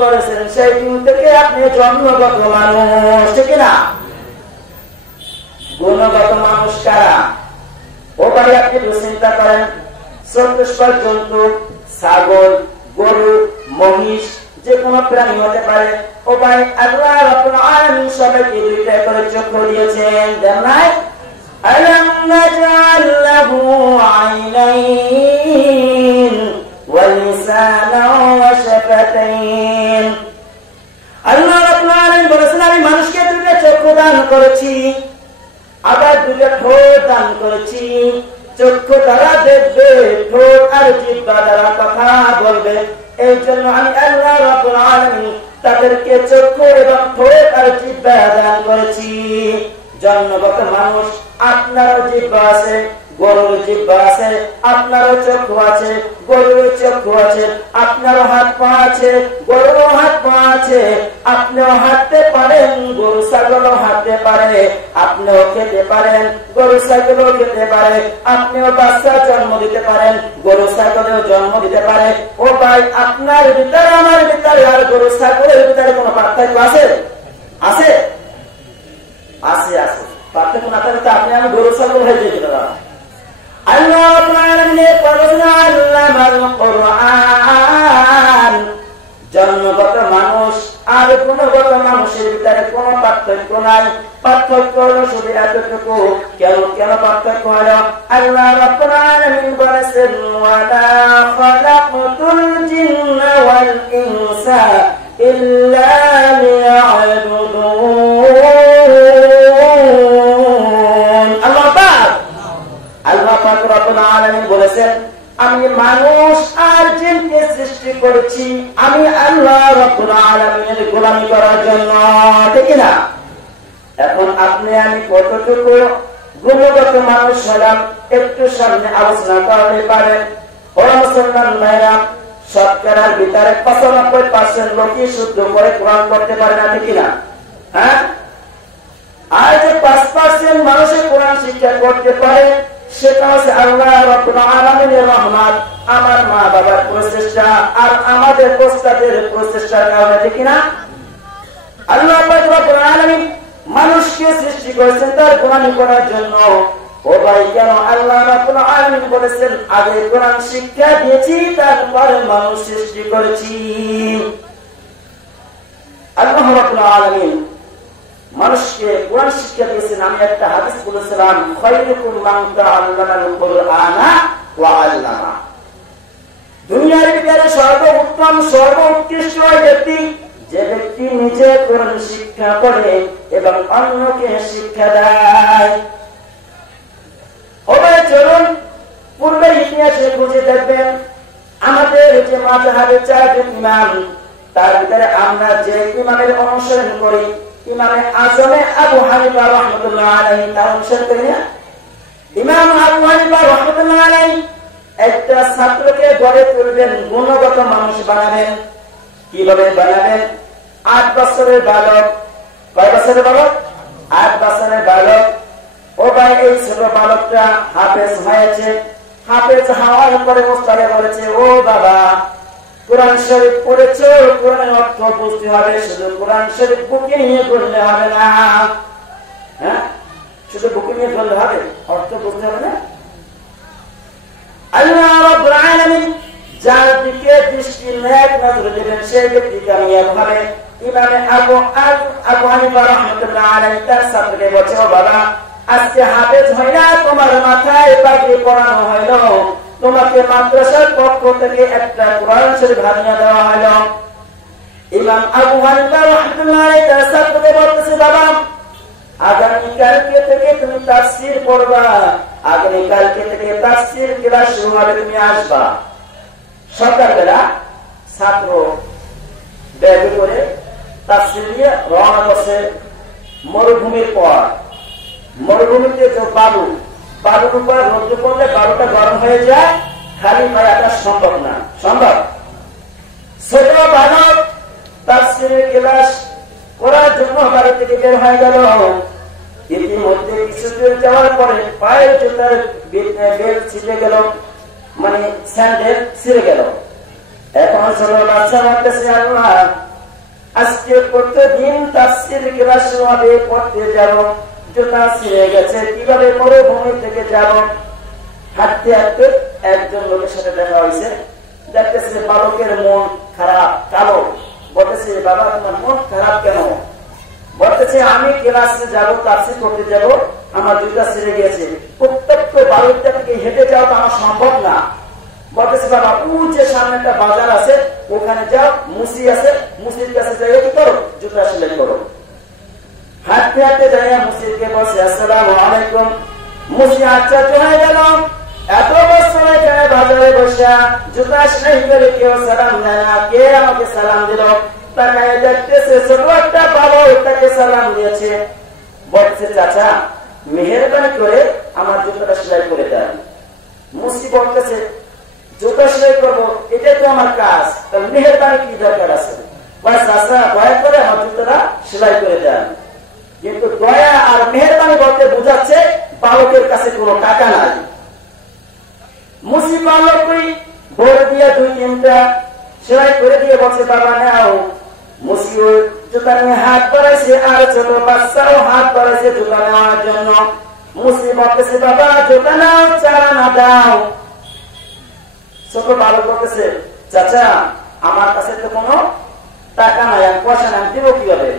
করেছেন সেই দিন থেকে আপনি জন্মগত মানুষ, ঠিক না? গুণগত মানুষ কারা? ও ভাই আপনি একটু চিন্তা করেন, চতুষ্পদ জন্তু, ছাগল, গরু, মহিষ, যে কোনো প্রাণী হতে পারে। ও ভাই আল্লাহ রাব্বুল আলামিন সবাইকে দুইটা করে চক্ষু দিয়েছেন, দেন নাই? আলাম নাজআল লাহু আইনাইন ওয়া লিসানান ওয়া শাফাতাইন। আল্লাহ রাব্বুল আলামিন বলেছেন আমি মানুষকে দুইটা চক্ষু দান করেছি, আবার দুইটা ঠোঁট দান করেছি। চক্ষু দ্বারা দেখবে, ঠোঁট আর জিহ্বা দ্বারা কথা বলবে। এই জন্য আমি আল্লাহ রাব্বুল আলামিন তাদেরকে চক্ষু এবং ঠোঁট আর জিহ্বা দান করেছি। জন্মগত মানুষ, আপনারও জিহ্বা আছে, গরুর জিহ্বা আছে, আপনারও চক্ষু আছে, গরুর চক্ষু আছে, আপনারও হাত পা আছে, গরুরও হাত পা আছে। আপনিও হাঁটতে পারেন, গরু ছাগলও হাঁটতে পারে, আপনিও খেতে পারেন, গরু ছাগলও খেতে পারে, আপনিও বাচ্চা জন্ম দিতে পারেন, গরু ছাগলেও জন্ম দিতে পারে। ও ভাই আপনার ভিতরে আমার ভিতরে আর গরু ছাগলের ভিতরে কোনো পার্থক্য আছে? আছে আছে আছে পার্থক্য না থাকলে আপনি আমি গরু ছাগল হয়ে যেতে পারলাম। আল্লাহ রাব্বুল আলামিন আল্লামাল কুরআন। জন্মগত মানুষ আর গুণগত মানুষের ভিতরে কোন পার্থক্য নাই। পার্থক্য হলো শুধু এতটুকু। কেন পার্থক্য হলো? আল্লাহ রাব্বুল আলামিন বলেছেন ওয়ালা খালাকতুল জিন্না ওয়াল ইনসা ইল্লা লিয়াবুদুন। আল্লাহ পাক রব্বুল আলামিন বলেছেন আমি মানুষ আর জিনকে সৃষ্টি করেছি আমি আল্লাহ রাব্বুল আলামিনের গোলামি করার জন্য, ঠিক না? এখন আপনি আমি কতটুকু গুণগত মানুষ হলাম একটু সামনে আলোচনা করতে পারেন। ওরা মুসলমান ভাইরা, শতকরার ভিতরে 95% লোকই শুদ্ধ করে কোরআন পড়তে পারে না, ঠিক না? হ্যাঁ, আর যে 5% মানুষের কোরআন শিক্ষা করতে পারে সেটা হচ্ছে আল্লাহ রাব্বুল আলামিনের রহমত, আমার মা বাবার প্রচেষ্টা আর আমাদের ওস্তাদের প্রচেষ্টার কারণে, ঠিক না? আল্লাহ রাব্বুল আলামিন মানুষকে সৃষ্টি করেছেন তার গোলামি করার জন্য। ও ভাই কেন আল্লাহ রাব্বুল আলামিন বলেছেন আগে কোরআন শিক্ষা দিয়েছি তারপরে মানুষ সৃষ্টি করেছি। আল্লাহ রাব্বুল আলামিন মানুষকে কোরআন শিক্ষা দিয়েছেন। আমি একটা হাদিস বলেছিলাম খায়রুকুম মান তাআল্লামাল কুরআনা ওয়া আল্লামা। দুনিয়ার ভিতরে সর্বোত্তম সর্বোৎকৃষ্ট ব্যক্তি যে ব্যক্তি নিজে কোরআন শিক্ষা করে এবং অন্যকে শিক্ষা দেয়। ওভাবে চলুন পূর্বের ইতিহাসে বুঝে দেখবেন আমাদের যে মাযহাবের 4টি ইমাম তার ভিতরে আমরা যে ইমামের অনুসরণ করি ইমামে আজমে আবু হানিফা রাহমাতুল্লাহ আলাইহি তার অনুসরণ করি না? ইমাম আবু হানিফা রাহমাতুল্লাহ আলাইহি একটা ছাত্রকে গড়ে তুলবেন, গুণগত মানুষ বানাবেন। কিভাবে বানাবেন? 8 বছরের বালক। কয় বছরের বালক? 8 বছরের বালক। ও ভাই এই ছোট বালকটা হাফেজ হয়েছে। হাফেজ হওয়ার পরে মোস্তারে বলেছে ও বাবা কোরআন শরীফ পড়েছো, কোরআনের অর্থ বুঝতে হবে, শুধু কোরআন শরীফ বুকে নিয়ে পড়লে হবে না। হ্যাঁ, শুধু বুকে নিয়ে পড়লে হবে, অর্থ বুঝতে হবে না। আল্লাহ রাব্বুল আলামিন যার দিকে দৃষ্টি নেক নজর দেবেন সেই ব্যক্তি কামিয়াব হবে। ইমামে আবু হানিফা রাহমাতুল্লাহ আলাইহি তার ছাত্রকে বলছে ও বাবা আজকে হাফেজ হয় না, তোমার মাথায় পাগড়ি পরানো হলো, তোমাকে মাদ্রাসার পক্ষ থেকে একটা কোরআন শরীফ হাদিয়া দেওয়া হলো। ইমাম আবু হানিফা রাহমাতুল্লাহ আলাইহি তার ছাত্রকে বলতেছে বাবা আগামীকালকে থেকে তুমি তাফসীর পড়বা, আগামীকালকে থেকে তাফসীর ক্লাস শুরু হবে, তুমি আসবা। সকালবেলা ছাত্র ব্যাগে করে তাফসীর নিয়ে রওনা করছে। মরুভূমির পর মরুভূমিতে যে বালুর উপর রোদ পড়লে বালুটা গরম হয়ে যায়, খালি পায়ে আসা সম্ভব না। সম্ভব? ছোট বালক তাফসীরের ক্লাস করার জন্য বাড়ি থেকে বের হয়ে গেল। ইতিমধ্যে কিছুদূর যাওয়ার পরে পায়ের জুতার বেল ছিঁড়ে গেল, মানে স্যান্ডেল ছিঁড়ে গেল। এখন ছোট বাচ্চা বলতেছে, আল্লাহ আজকে প্রত্যেকদিন তাফসীর ক্লাস হবে, পড়তে যাব, জুতা ছিঁড়ে গেছে, কিভাবে মরুভূমি থেকে যাব? হাঁটতে হাঁটতে একজন লোকের সাথে দেখা হয়েছে, দেখতেছে বালকের মন খারাপ, কালো। বলতেছে, বাবা তোমার মন খারাপ কেন? বলতেছে, আমি ক্লাসে যাব, তাফসীর করতে যাব, আমার জুতা ছিঁড়ে গেছে, প্রত্যেক বালকটা থেকে হেঁটে যাওয়া তো আমার সম্ভব না। বলতেছে, বাবা ওই যে সামনে একটা বাজার আছে, ওখানে যাও, মুসি আছে, মুসির কাছে যাই কি করো, জুতা সেলাই করো। হাঁটতে হাঁটতে যাইয়া মুসিদকে বলছে, আসসালামু আলাইকুম। মুসি আশ্চর্য হয়ে গেল, এত বছর এখানে বাজারে বসা জুতা সেলাই করে কেউ সালাম দেয় না, কে আমাকে সালাম দিল? তাকায় দেখতেছে ছোট একটা বালক তাকে সালাম দিয়েছে। বলছে, চাচা মেহেরবানি করে আমার জুতাটা সেলাই করে দেন। মুসি বলতেছে, জুতা সেলাই করবো, এটাই তো আমার কাজ, তাহলে মেহেরবানি কি দরকার আছে? চাচা দয়া করে আমার জুতাটা সেলাই করে দেন। কিন্তু দয়া আর মেহেরবানি বলতে বোঝাচ্ছে বালকের কাছে কোনো টাকা নাই। মুসি বালকই ভোর দিয়ে 2-3টা সেলাই করে দিয়ে বলছে, বাবা নাও। মুসি ওই জুতা নিয়ে হাত বাড়াইছে, আর ছোট বাচ্চাও হাত বাড়াইছে জুতা নেওয়ার জন্য। মুসি বলতেছে, বাবা জুতা নাও, চারা না দাও। ছোট বালক বলতেছে, চাচা আমার কাছে তো কোনো টাকা নাই, আমি পয়সা নাই, দিব কিভাবে?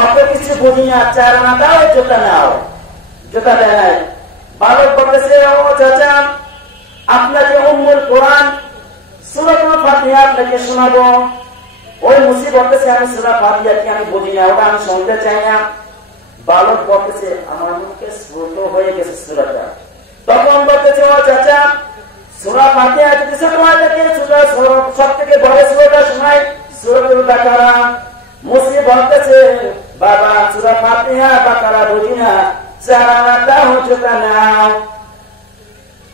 অত কিছু বুঝি না, চারা না দাও, জুতা নাও। জুতা দেয় নাই। বালক বলতেছে, ও চাচা আপনাকে উম্মুল কোরআন সূরাতুল ফাতিহা আপনাকে শোনাবো। ওই মুসি বলতেছে, আমি সূরা ফাতিহা কি আমি বুঝি না, ওটা আমি শুনতে চাই না। বালক বলতেছে, আমার মুখে ছোট হয়ে গেছে সূরাটা। তখন বলতেছে, ও চাচা সূরা ফাতিহা যদি তোমাদেরকে সব থেকে বড় সূরাটা শোনাই, সূরাতুল বাকারা। মুসি বলতেছে, বাবা সূরা ফাতিহা বাকারা বুঝি না, চারাটা জুতা নাও।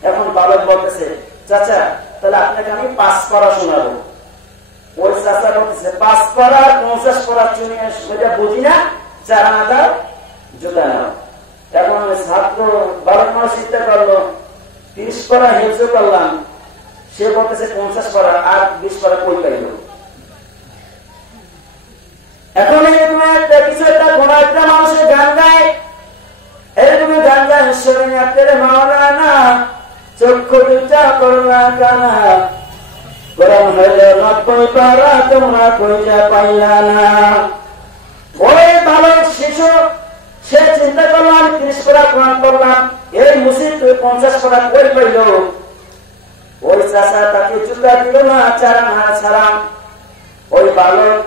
এখন বালক বলতেছে, চাচা তাহলে আপনাকে আমি 5 পারা শোনাবো। ওই চাচা বলতেছে, 5 পারা 50 পারা চুনিয়ে সেটা বুঝি না, চারাটা জুতা নাও। এখন ছাত্র বালক মানুষ চিন্তা করলো, 30 পারা হেলস করলাম, সে বলতেছে 50 পারা, আর 20 পারা কই পাইল? এখন এরকম একটা কিছু একটা কোনো একটা মানুষের গান গায়, এরকম গান গায়, ঈশ্বরের তেরে মাওলানা চক্ষু দুটা করলা কানা, কোরআন হইল 90 পারা, তোমরা কইটা পাইলা না। ওই বালক শিশু সে চিন্তা করলাম 30 পারা কোরআন পড়লাম, এই মুসিদ 50 পারা কই পাইল? ওই চাচা তাকে জুতা দিল না, চারা না ছাড়া। ওই বালক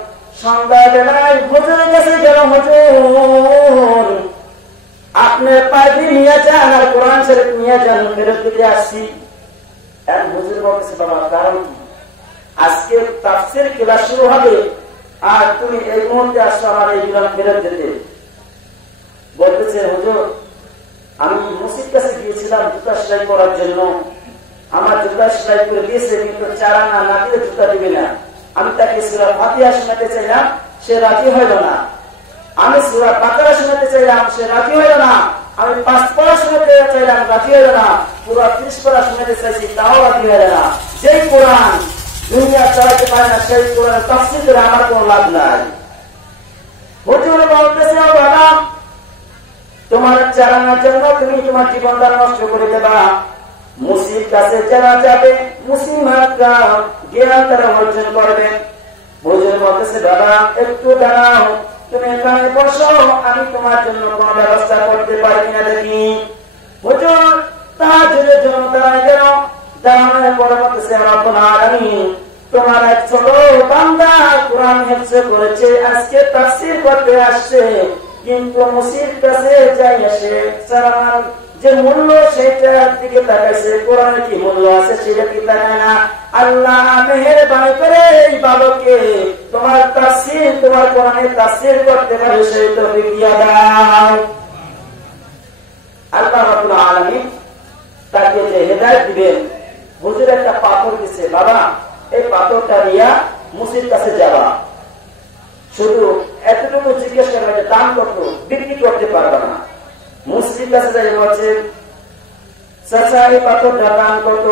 সন্ধ্যা বেলায় হুজুরের কাছে গেল, হুজুর আপনি পাইবি নিয়ে যান আর কোরআন শরীফ নিয়ে যান, ফেরত দিতে আসছি। হুজুর বলতেছে, বাবা কারণ কি? আজকে তাফসীর ক্লাস শুরু হবে আর তুমি এই মুহূর্তে আসছো আমার এইগুলো ফেরত দিতে। বলতেছে, হুজুর আমি মুসির কাছে গিয়েছিলাম জুতা সেলাই করার জন্য, আমার জুতা সেলাই করে দিয়েছে, কিন্তু চারা না দিলে জুতা দিবে না। আমি তাকে সূরা ফাতিহা শোনাতে চাইলাম, সে রাজি হইল না। আমি সূরা বাকারা শোনাতে চাইলাম, সে রাজি হইল না। আমি 5 পারা শোনাতে চাইলাম, রাজি হইল না। পুরো 30 পারা শোনাতে চাইছি, তাও রাজি হইল না। যেই কোরআন দুনিয়া চালাতে পারে না, সেই কোরআন তাফসীর করে আমার কোনো লাভ নাই। হুজুর বলতেছে, বাবা তোমার চালানোর জন্য তুমি তোমার জীবনটা নষ্ট করে দেবা। মুসির কাছে যারা যাবে, মুসিমাতরা জ্ঞান তারা অর্জন করবে। হুজুর বলতেছে, বাবা একটু দাঁড়াও, তুমি এখানে বসো, আমি তোমার জন্য কোন ব্যবস্থা করতে পারি কিনা দেখি। হুজুর তাহাজ্জুদের জন্য দাঁড়ায় গেল। দাঁড়ানোর পরে বলতেছে, রব্বুল আলামিন তোমার এক ছোট বান্দা কোরআন হিফজ করেছে, আজকে তাফসীর করতে আসছে, কিন্তু মুসির কাছে যাই আসে চালানোর যে মূল্য সেটার দিকে তাকাইছে, কোরআনে কি মূল্য আছে সেটা কি তাকায় না। আল্লাহ মেহেরবানি করে এই বালককে তোমার তাফসীর, তোমার কোরআনে তাফসীর করতে পারে সেই তৌফিক দিয়া দাও। আল্লাহ রাব্বুল আলামিন তাকে যে হেদায়েত দিবেন, হুজুর একটা পাথর দিছে, বাবা এই পাথরটা নিয়ে মুসির কাছে যাবা, শুধু এতটুকু জিজ্ঞেস করবে যে দাম কত, বিক্রি করতে পারবে না। মুসির কাছে যাই বলছে, চাচা এই পাথরটা দাম কত?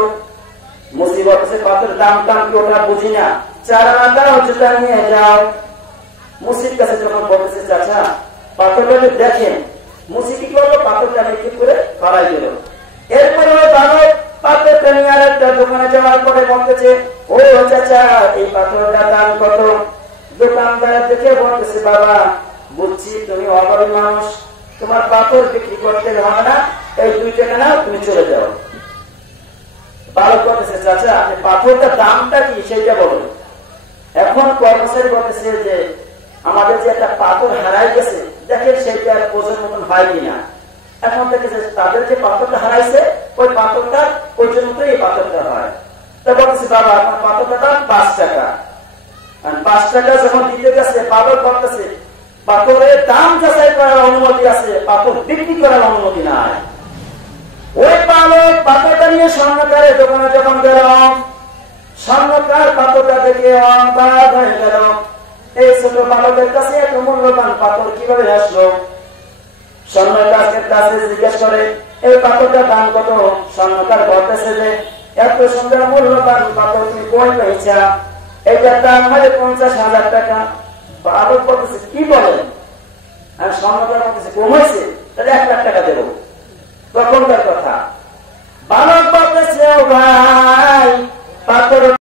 মুসিবত আছে, পাথরের দাম টাম কি ওটা বুঝি না, 4 আনা হচ্ছে তা নিয়ে যাও। মুসির কাছে যখন বলতেছে চাচা পাথরটাকে দেখেন, মুসি কি করলো, পাথরটা নিক্ষেপ করে ফালাই দিল। এরপরে ওই বালক পাথরটা নিয়ে আর একটা দোকানে যাওয়ার পরে বলতেছে, ও চাচা এই পাথরটা দাম কত? দোকানদার দেখে বলতেছে, বাবা বুঝছি তুমি অভাবী মানুষ, তোমার পাথর বিক্রি করতে হবে না, এই 2 টাকা নাও, তুমি চলে যাও। বালক বলতেছে, চাচা আপনি পাথরটার দামটা কি সেইটা বলুন। এখন কর্মচারী বলতেছে যে আমাদের যে একটা পাথর হারাই গেছে, দেখেন সেইটা ওজন মতন হয় কিনা। এখন দেখেছে তাদের যে পাথরটা হারাইছে ওই পাথরটা ওজন মতো এই পাথরটা হয়। তা বলতেছে, বাবা আপনার পাথরটার দাম 5 টাকা। 5 টাকা যখন দিতে গেছে, বালক বলতেছে পাথরের দাম যাচাই করার অনুমতি আছে, পাথর বিক্রি করার অনুমতি নাই। ওই বালক পাথরটা নিয়ে স্বর্ণকারের দোকানে যখন গেল, স্বর্ণকার পাথরটা দেখে অবাক হয়ে গেল, এই ছোট বালকের কাছে এত মূল্যবান পাথর কিভাবে আসলো। স্বর্ণকারের কাছে জিজ্ঞেস করে, এই পাথরটার দাম কত? স্বর্ণকার বলতেছে যে এত সুন্দর মূল্যবান পাথর তুমি কই পেয়েছা? এটার দাম হয় 50,000 টাকা। বালক বলতেছে, কি বলেন? আর স্বর্ণকার বলতেছে, কমেছে, তাহলে 1 লাখ টাকা দেবো। তখনকার কথা। বালক বলতেছে, ও ভাই